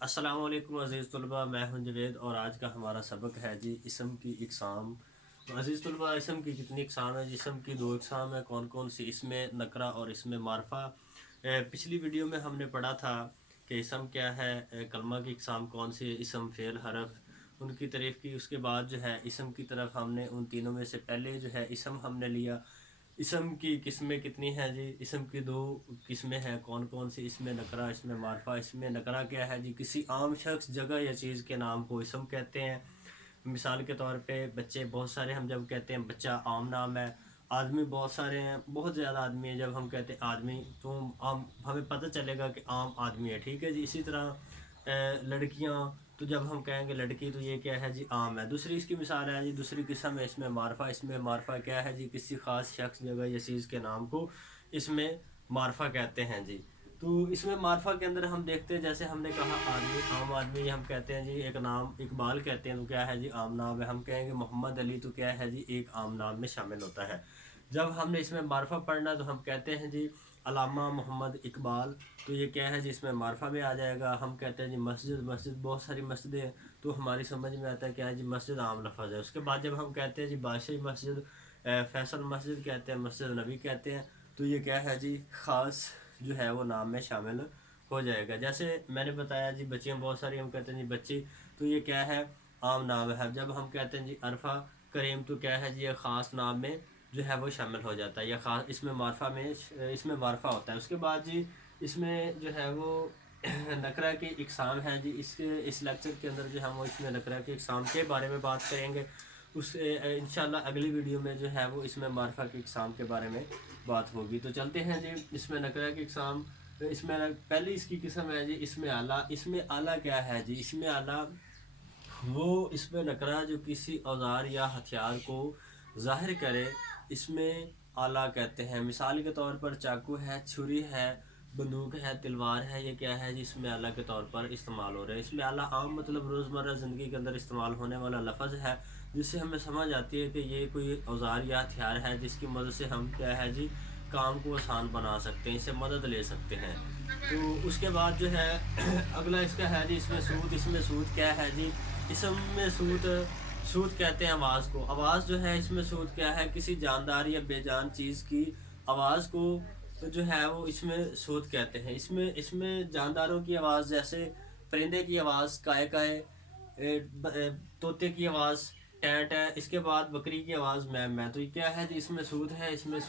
السلام علیکم عزیز طلباء، میں ہوں جوید اور آج کا ہمارا سبق ہے جی اسم کی اقسام۔ تو عزیز طلباء، اسم کی کتنی اقسام ہیں؟ اسم کی 2 اقسام ہیں۔ کون کون سی؟ اسم نکرہ اور اسم معرفہ۔ پچھلی ویڈیو میں ہم نے پڑھا تھا کہ اسم کیا ہے، کلمہ کی اقسام کون سی ہے، اسم، فعل، حرف، ان کی تعریف کی۔ اس کے بعد جو ہے اسم کی طرف ہم نے ان تینوں میں سے پہلے جو ہے اسم ہم نے لیا۔ اسم کی قسمیں کتنی ہیں جی؟ اسم کی 2 قسمیں ہیں۔ کون کون سی؟ اسم نکرہ، اسم معرفہ۔ اسم نکرہ کیا ہے جی؟ کسی عام شخص، جگہ یا چیز کے نام کو اسم کہتے ہیں۔ مثال کے طور پہ بچے بہت سارے، ہم جب کہتے ہیں بچہ، عام نام ہے۔ آدمی بہت سارے ہیں، بہت زیادہ آدمی ہیں، جب ہم کہتے ہیں آدمی تو عام ہمیں پتہ چلے گا کہ عام آدمی ہے، ٹھیک ہے جی۔ اسی طرح لڑکیاں، تو جب ہم کہیں گے لڑکی تو یہ کیا ہے جی؟ عام ہے۔ دوسری اس کی مثال ہے جی، دوسری قسم ہے اسم معرفہ۔ اسم معرفہ کیا ہے جی؟ کسی خاص شخص، جگہ یا چیز کے نام کو اسم معرفہ کہتے ہیں جی۔ تو اسم معرفہ کے اندر ہم دیکھتے ہیں، جیسے ہم نے کہا آدمی، عام آدمی ہم کہتے ہیں جی، ایک نام اقبال کہتے ہیں تو کیا ہے جی؟ عام نام ہے۔ ہم کہیں گے محمد علی تو کیا ہے جی؟ ایک عام نام میں شامل ہوتا ہے۔ جب ہم نے اسم معرفہ پڑھنا تو ہم کہتے ہیں جی علامہ محمد اقبال، تو یہ کیا ہے جی؟ اس میں معرفہ میں آ جائے گا۔ ہم کہتے ہیں جی مسجد، بہت ساری مسجدیں ہیں، تو ہماری سمجھ میں آتا ہے کیا ہے جی؟ مسجد عام لفظ ہے۔ اس کے بعد جب ہم کہتے ہیں جی بادشاہی مسجد، فیصل مسجد کہتے ہیں، مسجد نبی کہتے ہیں، تو یہ کیا ہے جی؟ خاص جو ہے وہ نام میں شامل ہو جائے گا۔ جیسے میں نے بتایا جی بچیاں بہت ساری، ہم کہتے ہیں جی بچی، تو یہ کیا ہے؟ عام نام ہے۔ جب ہم کہتے ہیں جی عرفہ کریم، تو کیا ہے جی؟ یہ خاص نام میں جو ہے وہ شامل ہو جاتا ہے، یا خاص اس میں معرفہ میں اس میں معرفہ ہوتا ہے۔ اس کے بعد جی اس میں جو ہے وہ نکرہ کی اقسام ہے جی۔ اس لیکچر کے اندر جو ہم وہ اس میں نکرہ کی اقسام کے بارے میں بات کریں گے۔ اس انشاءاللہ اگلی ویڈیو میں جو ہے وہ اس میں معرفہ کی اقسام کے بارے میں بات ہوگی۔ تو چلتے ہیں جی اس میں نکرہ کی اقسام۔ اس میں پہلی اس کی قسم ہے جی اسم اعلیٰ۔ اسم اعلیٰ کیا ہے جی؟ اسم اعلیٰ وہ اسم نکرہ جو کسی اوزار یا ہتھیار کو ظاہر کرے، اس میں اعلیٰ کہتے ہیں۔ مثال کے طور پر چاقو ہے، چھری ہے، بندوق ہے، تلوار ہے، یہ کیا ہے جی؟ اسم اعلیٰ کے طور پر استعمال ہو رہے ہیں۔ اسم اعلیٰ عام مطلب روزمرہ زندگی کے اندر استعمال ہونے والا لفظ ہے، جس سے ہمیں سمجھ آتی ہے کہ یہ کوئی اوزار یا ہتھیار ہے جس کی مدد سے ہم کیا ہے جی؟ کام کو آسان بنا سکتے ہیں، اس سے مدد لے سکتے ہیں۔ تو اس کے بعد جو ہے اگلا اس کا ہے جی اس میں صوت۔ اس میں صوت کیا ہے جی؟ اسم میں صوت کہتے ہیں آواز کو۔ آواز جو ہے اس میں صوت کیا ہے؟ کسی جاندار یا بے جان چیز کی آواز کو جو ہے وہ اس میں صوت کہتے ہیں۔ اس میں جانداروں کی آواز، جیسے پرندے کی آواز کائے کائے، طوطے کی آواز ٹیں ٹیں، اس کے بعد بکری کی آواز میں، تو یہ کیا ہے جی؟ اس میں صوت ہے۔ اس میں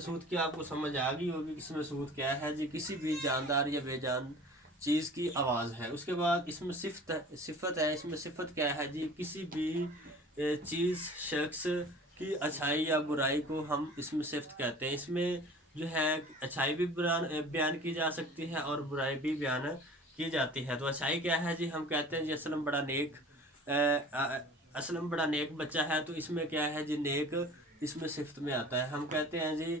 صوت کی آپ کو سمجھ آ گئی ہوگی۔ اس میں صوت کیا ہے جی؟ کسی بھی جاندار یا بے جان چیز کی آواز ہے۔ اس کے بعد اس میں صفت ہے۔ اس میں صفت کیا ہے جی؟ کسی بھی چیز، شخص کی اچھائی یا برائی کو ہم اس میں صفت کہتے ہیں۔ اس میں جو ہے اچھائی بھی بیان کی جا سکتی ہے اور برائی بھی بیان کی جاتی ہے۔ تو اچھائی کیا ہے جی؟ ہم کہتے ہیں جی اسلم بڑا نیک بچہ ہے، تو اس میں کیا ہے جی؟ نیک اس میں صفت میں آتا ہے۔ ہم کہتے ہیں جی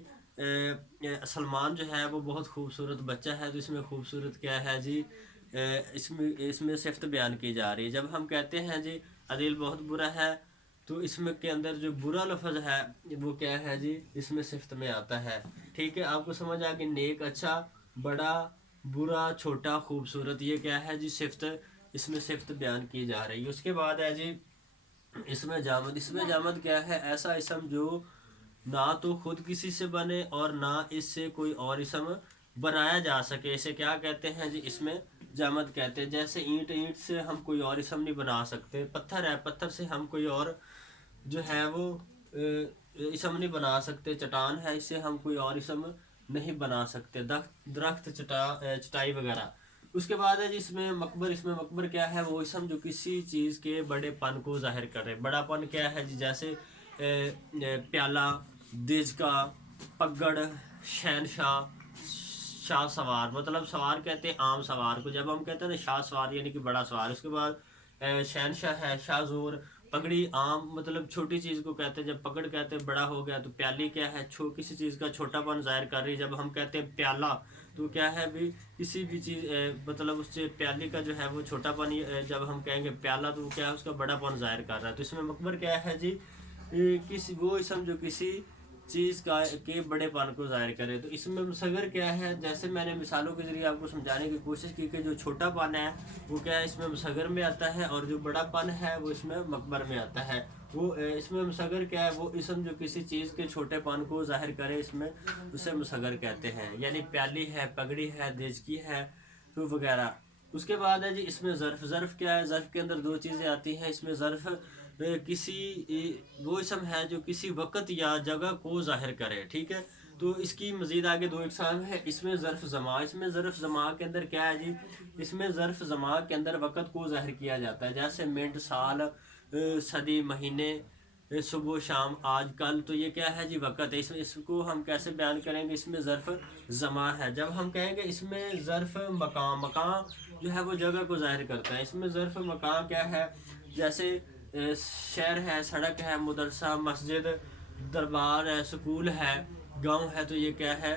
سلمان جو ہے وہ بہت خوبصورت بچہ ہے، تو اس میں خوبصورت کیا ہے جی؟ اس میں صفت بیان کی جا رہی ہے۔ جب ہم کہتے ہیں جی عدیل بہت برا ہے، تو اس میں کے اندر جو برا لفظ ہے وہ کیا ہے جی؟ اس میں صفت میں آتا ہے، ٹھیک ہے۔ آپ کو سمجھ آ کہ نیک، اچھا، بڑا، برا، چھوٹا، خوبصورت، یہ کیا ہے جی؟ صفت، اس میں صفت بیان کی جا رہی ہے۔ اس کے بعد ہے جی اس میں جامد۔ اس میں جامد کیا ہے؟ ایسا اسم جو نہ تو خود کسی سے بنے اور نہ اس سے کوئی اور اسم بنایا جا سکے، اسے کیا کہتے ہیں جی؟ اس میں جامد کہتے ہیں۔ جیسے اینٹ سے ہم کوئی اور اسم نہیں بنا سکتے۔ پتھر ہے، پتھر سے ہم کوئی اور جو ہے وہ اسم نہیں بنا سکتے۔ چٹان ہے، اس سے ہم کوئی اور اسم نہیں بنا سکتے۔ درخت، چٹائی وغیرہ۔ اس کے بعد ہے جی اس میں مقبر۔ اس میں مقبر کیا ہے؟ وہ اسم جو کسی چیز کے بڑے پن کو ظاہر کرے۔ بڑا پن کیا ہے جی؟ جیسے پیالہ، دیجکا، پگڑ، شہنشاہ، شاہ سوار، مطلب سوار کہتے ہیں عام سوار کو، جب ہم کہتے ہیں نا شاہ سوار یعنی کہ بڑا سوار۔ اس کے بعد شہنشاہ ہے، شاہ زور، پگڑی عام مطلب چھوٹی چیز کو کہتے ہیں، جب پگڑ کہتے ہیں بڑا ہو گیا، تو پیالی کیا ہے؟ کسی چیز کا چھوٹا پن ظاہر کر رہی ہے۔ جب ہم کہتے ہیں پیالہ، تو کیا ہے بھی؟ کسی بھی چیز مطلب اس سے پیالی کا جو ہے وہ چھوٹا پن، جب ہم کہیں گے پیالہ تو کیا ہے؟ اس کا بڑا پن ظاہر کر رہا ہے۔ تو اس میں مقبر کیا ہے جی؟ وہ اسم جو کسی چیز کا کے بڑے پن کو ظاہر کرے. تو اس میں مصغر کیا ہے، جیسے میں نے مثالوں کے ذریعے آپ کو سمجھانے کی کوشش کی کہ جو چھوٹا پن ہے وہ کیا ہے اس میں مصغر میں آتا ہے، اور جو بڑا پن ہے وہ اس میں مکبر میں آتا ہے. وہ اس میں مصغر کیا ہے، وہ اسم جو کسی چیز کے چھوٹے پن کو ظاہر کرے اس میں اسے مصغر کہتے ہیں. یعنی پیالی ہے، پگڑی ہے، دیچکی ہے وغیرہ. اس کے بعد ہے جی اس میں ظرف. ظرف کیا ہے، ظرف کے اندر دو چیزیں آتی ہیں. اس میں ظرف کسی وہ اسم ہے جو کسی وقت یا جگہ کو ظاہر کرے. ٹھیک ہے، تو اس کی مزید آگے دو اقسام ہے. اس میں ظرف زمان. اس میں ظرف زمان کے اندر کیا ہے جی، اس میں ظرف زمان کے اندر وقت کو ظاہر کیا جاتا ہے. جیسے منٹ، سال، صدی، مہینے، صبح، شام، آج، کل. تو یہ کیا ہے جی وقت ہے. اس کو ہم کیسے بیان کریں گے، اس میں ظرف زمان ہے. جب ہم کہیں گے اس میں ظرف مقام. مقام جو ہے وہ جگہ کو ظاہر کرتا ہے. اس میں ظرف مقام کیا ہے، جیسے شہر ہے، سڑک ہے، مدرسہ، مسجد، دربار ہے، سکول ہے، گاؤں ہے. تو یہ کیا ہے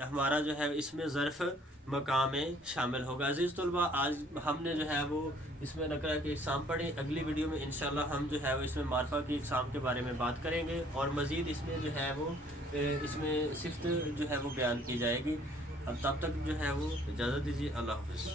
ہمارا جو ہے اس میں ظرف مقام میں شامل ہوگا. عزیز طلباء، آج ہم نے جو ہے وہ اس میں نکرہ کی اقسام پڑھی. اگلی ویڈیو میں انشاءاللہ ہم جو ہے وہ اس میں معرفہ کی اقسام کے بارے میں بات کریں گے، اور مزید اس میں جو ہے وہ اس میں صفت جو ہے وہ بیان کی جائے گی. اب تب تک جو ہے وہ اجازت دیجیے. اللہ حافظ.